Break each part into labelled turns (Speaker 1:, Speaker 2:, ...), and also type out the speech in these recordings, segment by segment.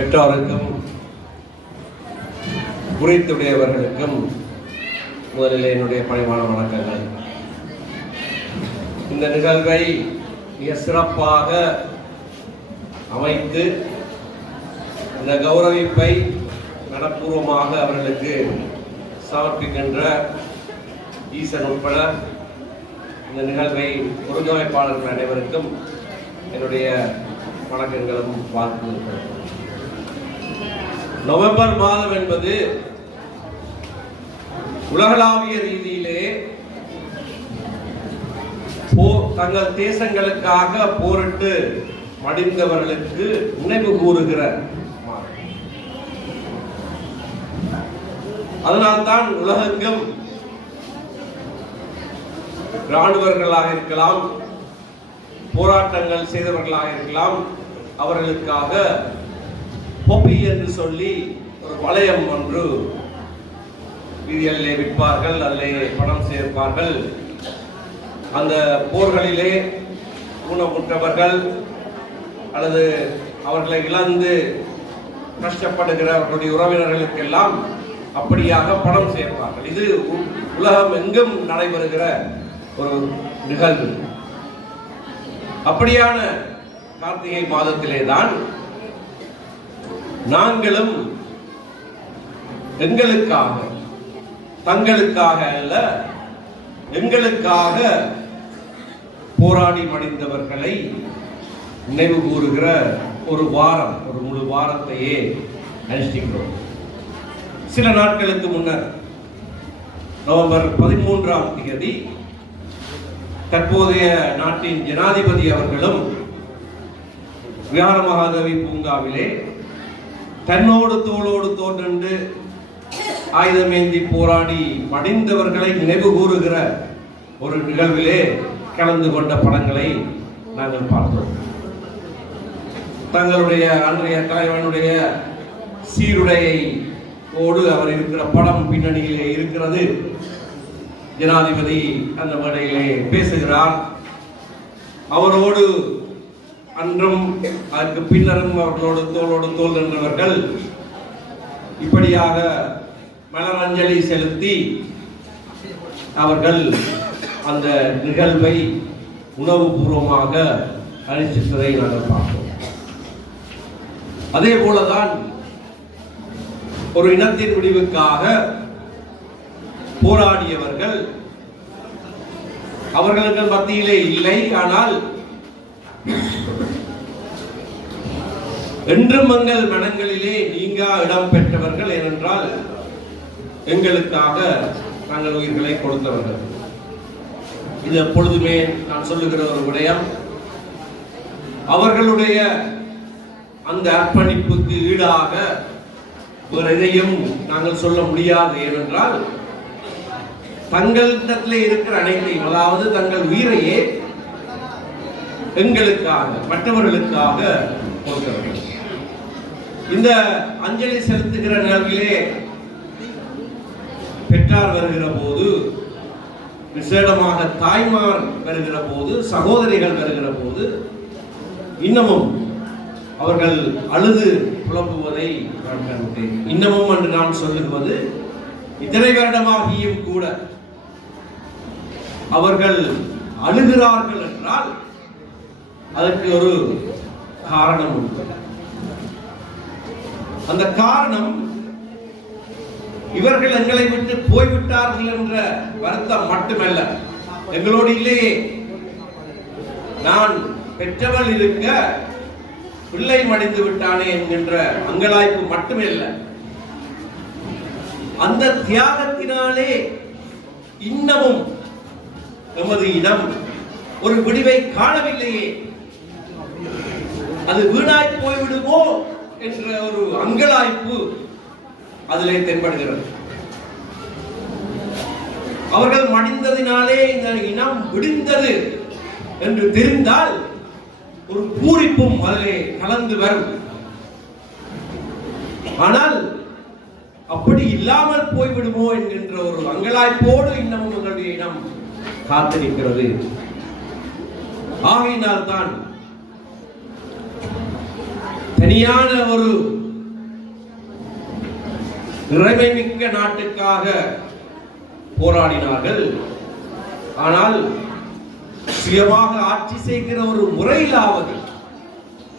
Speaker 1: பெற்றோருக்கும் குறித்துடையவர்களுக்கும் முதலில் என்னுடைய பணிவான வணக்கங்கள். இந்த நிகழ்வை மிக சிறப்பாக அமைத்து இந்த கௌரவிப்பை மனப்பூர்வமாக அவர்களுக்கு சமர்ப்பிக்கின்ற ஈசன் உட்பட இந்த நிகழ்வை ஒருங்கமைப்பாளர்கள் அனைவருக்கும் என்னுடைய வணக்கங்களும் வாழ்த்துக்களும். நவம்பர் மாதம் என்பது உலகளாவிய ரீதியிலே தங்கள் தேசங்களுக்காக போரிட்டு மடிந்தவர்களுக்கு நினைவு கூறுகிற அதனால்தான் உலகெங்கும் இராணுவர்களாக இருக்கலாம் போராட்டங்கள் செய்தவர்களாக இருக்கலாம் அவர்களுக்காக பொப்பி என்று சொல்லி ஒரு வளையம் ஒன்று. வீதிகளிலே விற்பார்கள் அதிலே பணம் சேர்ப்பார்கள். அந்த போர்களிலே ஊனமுற்றவர்கள் அல்லது அவர்களை இழந்து கஷ்டப்படுகிற அவர்களுடைய உறவினர்களுக்கெல்லாம் அப்படியாக பணம் சேர்ப்பார்கள். இது உ- உலகம் எங்கும் நடைபெறுகிற ஒரு நிகழ்வு. அப்படியான கார்த்திகை மாதத்திலே தான் நாங்களும் எங்களுக்காக தங்களுக்காக அல்ல எங்களுக்காக போராடி மடிந்தவர்களை நினைவு கூறுகிற ஒரு வாரம் ஒரு முழு வாரத்தையே அனுஷ்டிக்கிறோம். சில நாட்களுக்கு முன்னர் நவம்பர் பதிமூன்றாம் தேதி தற்போதைய நாட்டின் ஜனாதிபதி அவர்களும் விகார மகாதேவி பூங்காவிலே தன்னோடு தோளோடு தோன்றென்று ஆயுதமேந்தி போராடி மடிந்தவர்களை நினைவு கூறுகிற ஒரு நிகழ்விலே கலந்து கொண்ட படங்களை நாங்கள் பார்த்தோம். தங்களுடைய அன்றைய தலைவனுடைய சீருடையை ஓடு அவர் இருக்கிற படம் பின்னணியிலே இருக்கிறது. ஜனாதிபதி அந்த மேடையிலே பேசுகிறார். அவரோடு அன்றும் அதற்கு பின்னரும் அவர்களோடு தோளோடு தோல் நின்றவர்கள் இப்படியாக மலரஞ்சலி செலுத்தி அவர்கள் அந்த நிகழ்வை உணவுபூர்வமாக அனுஷ்டித்ததை நாங்கள் பார்த்தோம். அதே போலதான் ஒரு இனத்தின் முடிவுக்காக போராடியவர்கள் அவர்களுக்கு மத்தியிலே இல்லை ஆனால் என்றும் எங்கள் மனங்களிலே நீங்கா இடம் பெற்றவர்கள் ஏனென்றால் எங்களுக்காக நாங்கள் உயிர்களை கொடுத்தவர்கள். இது எப்பொழுதுமே நான் சொல்லுகிற ஒரு விடயம். அவர்களுடைய அந்த அர்ப்பணிப்புக்கு ஈடாக வேறு எதையும் நாங்கள் சொல்ல முடியாது ஏனென்றால் தங்களிடத்தில் இருக்கிற அனைத்தையும் அதாவது தங்கள் உயிரையே எங்களுக்காக மற்றவர்களுக்காக கொடுத்தவர்கள். இந்த அஞ்சலி செலுத்துகிற நிகழ்விலே பெற்றார் வருகிற போது விசேடமாக தாய்மார் வருகிற போது சகோதரிகள் வருகிற போது இன்னமும் அவர்கள் அழுது புலம்புவதை நான் கண்டேன். இன்னமும் என்று நான் சொல்லுவது இத்தனை வருடமாகியும் கூட அவர்கள் அழுகிறார்கள் என்றால் அதற்கு ஒரு காரணம் உண்டு. அந்த காரணம் இவர்கள் எங்களை விட்டு போய்விட்டார்கள் என்ற வருத்தம் மட்டுமல்ல. எங்களோடு இல்லையே. நான் பெற்றவள் இருக்க பிள்ளை மடிந்து விட்டானே என்கின்ற அங்கலாய்ப்பு மட்டுமல்ல அந்த தியாகத்தினாலே இன்னமும் எமது இனம் ஒரு விடிவை காணவில்லையே. அது வீணாய் போய்விடுமோ? என்ற ஒரு அங்கலாய்ப்பு அதிலே தென்படுகிறது. அவர்கள் மடிந்ததினாலே இந்த இனம் விடிந்தது என்று தெரிந்தால் ஒரு பூரிப்பும் அதிலே கலந்து வரும். ஆனால் அப்படி இல்லாமல் போய்விடுமோ என்கின்ற ஒரு அங்கலாய்ப்போடு இன்னமும் உங்களுடைய இனம் காத்திருக்கிறது. ஆகையினால் தான் தனியான ஒரு இறைமை மிக்க நாட்டுக்காக போராடினார்கள். ஆனால் சுயமாக ஆட்சி செய்கிற ஒரு முறையிலாவது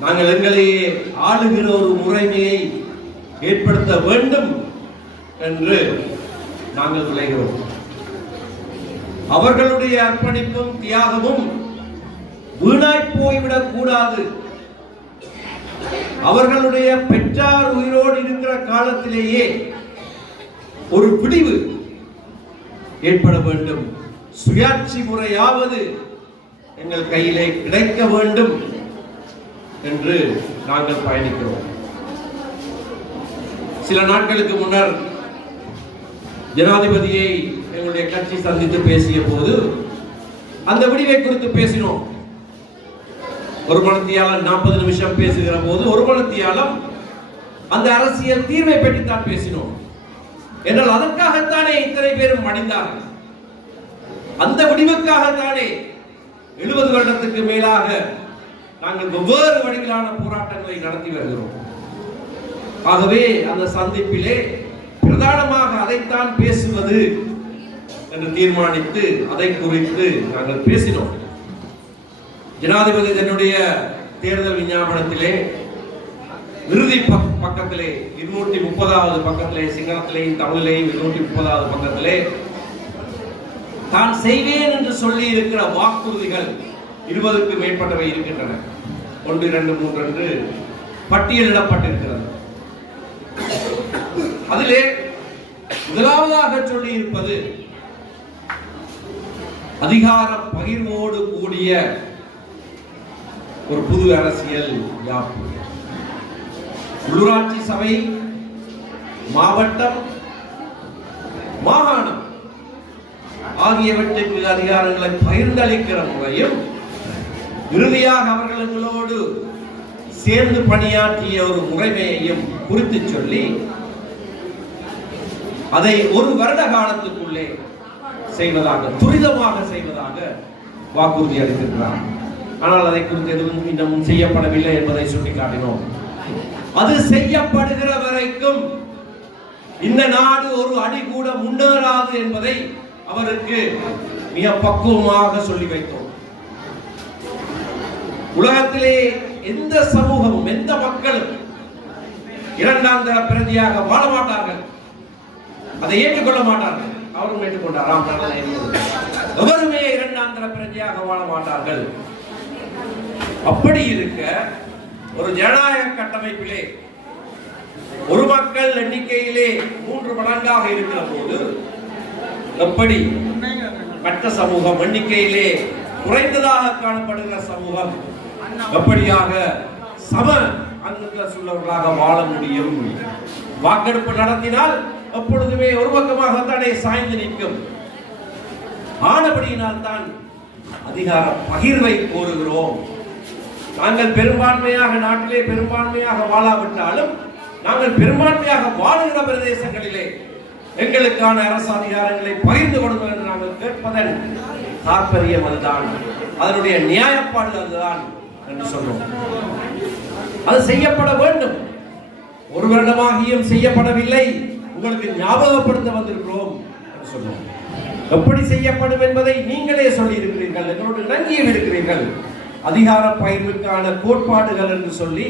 Speaker 1: நாங்கள் எங்களையே ஆளுகிற ஒரு முறைமையை ஏற்படுத்த வேண்டும் என்று நாங்கள் விளைகிறோம். அவர்களுடைய அர்ப்பணிப்பும் தியாகமும் வீணாய் போய்விடக் கூடாது அவர்களுடைய பெற்றார் உயிரோடு இருக்கிற காலத்திலேயே ஒரு பிடிவு ஏற்பட வேண்டும். சுயாட்சி முறையாவது எங்கள் கையிலே கிடைக்க வேண்டும் என்று நாங்கள் பயணிக்கிறோம். சில நாட்களுக்கு முன்னர் ஜனாதிபதியை எங்களுடைய கட்சி சந்தித்து பேசிய போது அந்த விடிவை குறித்து பேசினோம். ஒரு மனத்தியாளர் நாற்பது நிமிஷம் பேசுகிற போது ஒரு மனத்தியாலம் அந்த அரசியல் தீர்வை பற்றி தான் பேசினோம். என்றால் அதற்காகத்தானே இத்தனை பேரும் மடிந்தார்கள்? அந்த முடிவுக்காகத்தானே எழுபது வருடத்துக்கு மேலாக நாங்கள் வெவ்வேறு வடிவிலான போராட்டங்களை நடத்தி வருகிறோம். ஆகவே அந்த சந்திப்பிலே பிரதானமாக அதைத்தான் பேசுவது என்று தீர்மானித்து அதை குறித்து நாங்கள் பேசினோம். ஜனாதிபதி தன்னுடைய தேர்தல் விஞ்ஞாபனத்திலே இறுதி பக்- பக்கத்திலே இருநூற்றி முப்பதாவது பக்கத்திலே சிங்களத்திலேயும் தமிழிலேயும் இருநூற்றி முப்பதாவது பக்கத்திலே தான் செய்வேன் என்று சொல்லி இருக்கிற வாக்குறுதிகள் இருபதுக்கு மேற்பட்டவை இருக்கின்றன. ஒன்று இரண்டு மூன்று என்று பட்டியலிடப்பட்டிருக்கிறது. அதிலே முதலாவதாக சொல்லி இருப்பது அதிகார பகிர்வோடு கூடிய ஒரு புது அரசியல் யாப்பு உள்ளூராட்சி சபை மாவட்டம் மாகாணம் ஆகியவற்றுக்கு அதிகாரங்களை பகிர்ந்தளிக்கிற முறையும் இறுதியாக அவர்களோடு சேர்ந்து பணியாற்றிய ஒரு முறைமையையும் குறித்து சொல்லி அதை ஒரு வருட காலத்துக்குள்ளே செய்வதாக துரிதமாக செய்வதாக வாக்குறுதி அளித்திருக்கிறார். ஆனால் அதை குறித்து எதுவும் இன்னமும் செய்யப்படவில்லை என்பதை சுட்டிக்காட்டினோம். அது செய்யப்படுகிற வரைக்கும் இந்த நாடு ஒரு அடி கூட முன்னேறாது என்பதை அவருக்கு மிக பக்குவமாக சொல்லி வைத்தோம். உலகத்திலே எந்த சமூகமும் எந்த மக்களும் இரண்டாம் தர பிரதியாக வாழ மாட்டார்கள். அதை ஏற்றுக்கொள்ள மாட்டார்கள். அவரும் ஏற்றுக்கொண்டார். ராம் என்பது. எவருமே இரண்டாம் தர பிரதியாக வாழ மாட்டார்கள். அப்படி இருக்க ஒரு ஜனநாயக கட்டமைப்பிலே ஒரு மக்கள் எண்ணிக்கையிலே மூன்று மடங்காக இருக்கிற போது எப்படி? மற்ற சமூகம் எண்ணிக்கையிலே குறைந்ததாக காணப்படுகிற சமூகம் எப்படியாக சம அந்தஸ்துள்ளவர்களாக வாழ முடியும்? வாக்கெடுப்பு நடத்தினால் எப்பொழுதுமே ஒரு பக்கமாக பக்கமாகத்தானே சாய்ந்து நிற்கும். ஆனபடியினால் தான் அதிகார பகிர்வை கோருகிறோம். நாங்கள் பெரும்பான்மையாக நாட்டிலே பெரும்பான்மையாக வாழாவிட்டாலும் நாங்கள் பெரும்பான்மையாக வாழுகிற பிரதேசங்களிலே எங்களுக்கான அரசு அதிகாரங்களை பகிர்ந்து கொடுங்கள் என்று நாங்கள் கேட்பதன் தாற்பயம் அதுதான். அதனுடைய நியாயப்பாடு அதுதான் என்று சொல்றோம். அது செய்யப்பட வேண்டும். ஒரு வருடமாகியும் செய்யப்படவில்லை. உங்களுக்கு ஞாபகப்படுத்த வந்திருக்கிறோம் என்று சொன்னோம் எப்படி செய்யப்படும் என்பதை நீங்களே சொல்லி இருக்கிறீர்கள் எங்களோடு இணங்கியும் இருக்கிறீர்கள். அதிகார பகிர்வுக்கான கோட்பாடுகள் என்று சொல்லி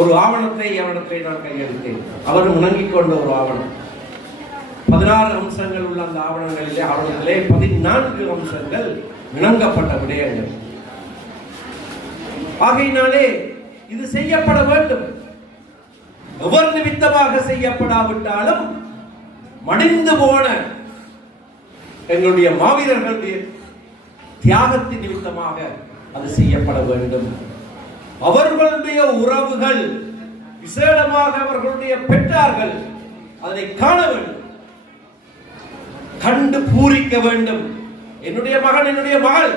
Speaker 1: ஒரு ஆவணத்தை அவனத்தை நான் கையெழுத்தேன் அவர் உணங்கிக் கொண்ட ஒரு ஆவணம். பதினாறு அம்சங்கள் உள்ள அந்த ஆவணங்களிலே ஆவணத்திலே பதினான்கு அம்சங்கள் இணங்கப்பட்ட விடயங்கள். ஆகையினாலே இது செய்யப்பட வேண்டும். எவர் நிமித்தமாக செய்யப்படாவிட்டாலும் மடிந்து போன எங்களுடைய மாவீரர்களுடைய தியாகத்தின் நிமித்தமாக அது செய்யப்பட வேண்டும். அவர்களுடைய உறவுகள் விசேடமாக அவர்களுடைய பெற்றார்கள். அதனை காண வேண்டும். கண்டு பூரிக்க வேண்டும். என்னுடைய மகன் என்னுடைய மகள்.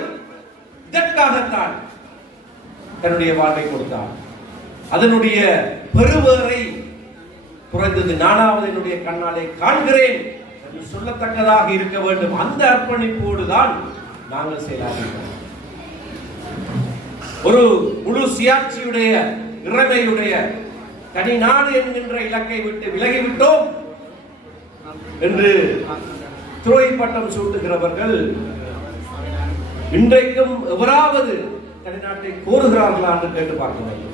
Speaker 1: இதற்காகத்தான் தன்னுடைய வாழ்வை கொடுத்தான். அதனுடைய பெருவேரை குறைந்தது நானாவது என்னுடைய கண்ணாலே காண்கிறேன். என்று சொல்லத்தக்கதாக இருக்க வேண்டும். அந்த அர்ப்பணிப்போடு தான் நாங்கள் செயலாற்றுகிறோம். ஒரு முழு சுயாட்சியுடைய இறைமையுடைய தனி நாடு என்கின்ற இலக்கை விட்டு விலகிவிட்டோம் என்று துறை பட்டம் சூட்டுகிறவர்கள் இன்றைக்கும் எவராவது தனிநாட்டை கோருகிறார்களா என்று கேட்டு பார்க்க வேண்டும்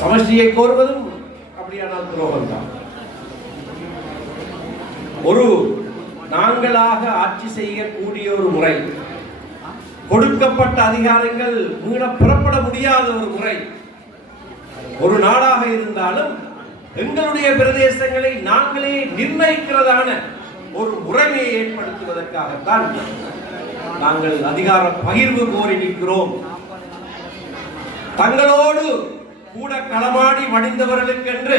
Speaker 1: சமஷ்டியை கோருவதும் அப்படியானால் துரோகம் தான் ஒரு நாங்களாக ஆட்சி செய்யக்கூடிய ஒரு முறை கொடுக்கப்பட்ட அதிகாரங்கள் மீள புறப்பட முடியாத ஒரு முறை. ஒரு நாடாக இருந்தாலும் எங்களுடைய பிரதேசங்களை நாங்களே நிர்ணயிக்கிறதான ஒரு முறைமையை ஏற்படுத்துவதற்காகத்தான் நாங்கள் அதிகார பகிர்வு கோரி நிற்கிறோம். தங்களோடு கூட களமாடி வடிந்தவர்களுக்கென்று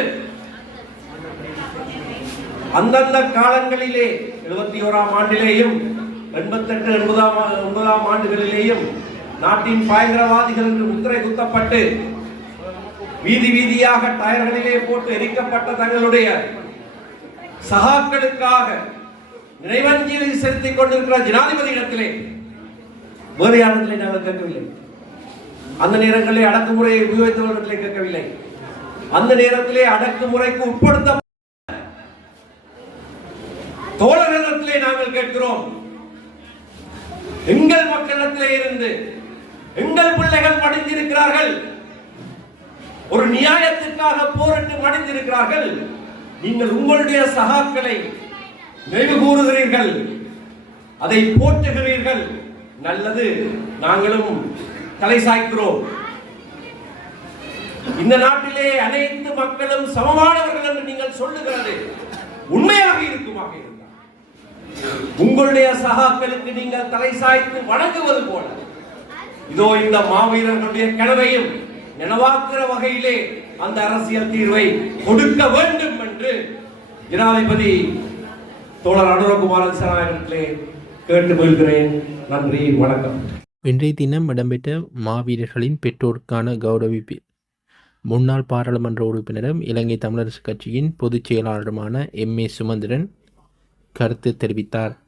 Speaker 1: அந்தந்த காலங்களிலே எழுபத்தி ஓராம் ஆண்டிலேயும் எண்பத்தெட்டு எண்பதாம் ஒன்பதாம் ஆண்டுகளிலேயும் நாட்டின் பயங்கரவாதிகள் என்று முத்திரை குத்தப்பட்டு வீதி வீதியாக டயர்களிலே போட்டு எரிக்கப்பட்ட தங்களுடைய சகாக்களுக்காக நினைவஞ்சலி செலுத்திக் கொண்டிருக்கிற ஜனாதிபதி இடத்திலே வேறு யாரிடத்திலே நாங்கள் கேட்கவில்லை. அந்த நேரங்களிலே அடக்குமுறையை உபயோகித்தவர்களிடத்திலே கேட்கவில்லை. அந்த நேரத்திலே அடக்குமுறைக்கு உட்படுத்த தோழர்களிடத்திலே நாங்கள் கேட்கிறோம். எங்கள் மக்களிடத்திலே இருந்து எங்கள் பிள்ளைகள் மடிந்திருக்கிறார்கள் ஒரு நியாயத்திற்காக போரிட்டு மடிந்திருக்கிறார்கள். நீங்கள் உங்களுடைய சகாக்களை நினைவு கூறுகிறீர்கள். அதை போற்றுகிறீர்கள். நல்லது நாங்களும் தலை சாய்க்கிறோம். இந்த நாட்டிலே அனைத்து மக்களும் சமமானவர்கள் என்று நீங்கள் சொல்லுகிறது. உண்மையாக இருக்குமாக இருக்கும். உங்களுடைய சகாக்களுக்கு நீங்கள் தலை சாய்த்து வணங்குவது போல. இதோ இந்த மாவீரர்களுடைய கனவையும் நினைவாக்குற வகையிலே அந்த அரசியல் தீர்வை கொடுக்க வேண்டும் என்று ஜனாதிபதி தோழர் அனுரகுமார சனாயகத்திலே கேட்டு கொள்கிறேன் நன்றி வணக்கம்.
Speaker 2: இன்றைய தினம் இடம்பெற்ற மாவீரர்களின் பெற்றோருக்கான கௌரவிப்பு. முன்னாள் பாராளுமன்ற உறுப்பினரும் இலங்கை தமிழரசு கட்சியின் பொதுச் செயலாளருமான M A Sumanthiran Carte Terbitar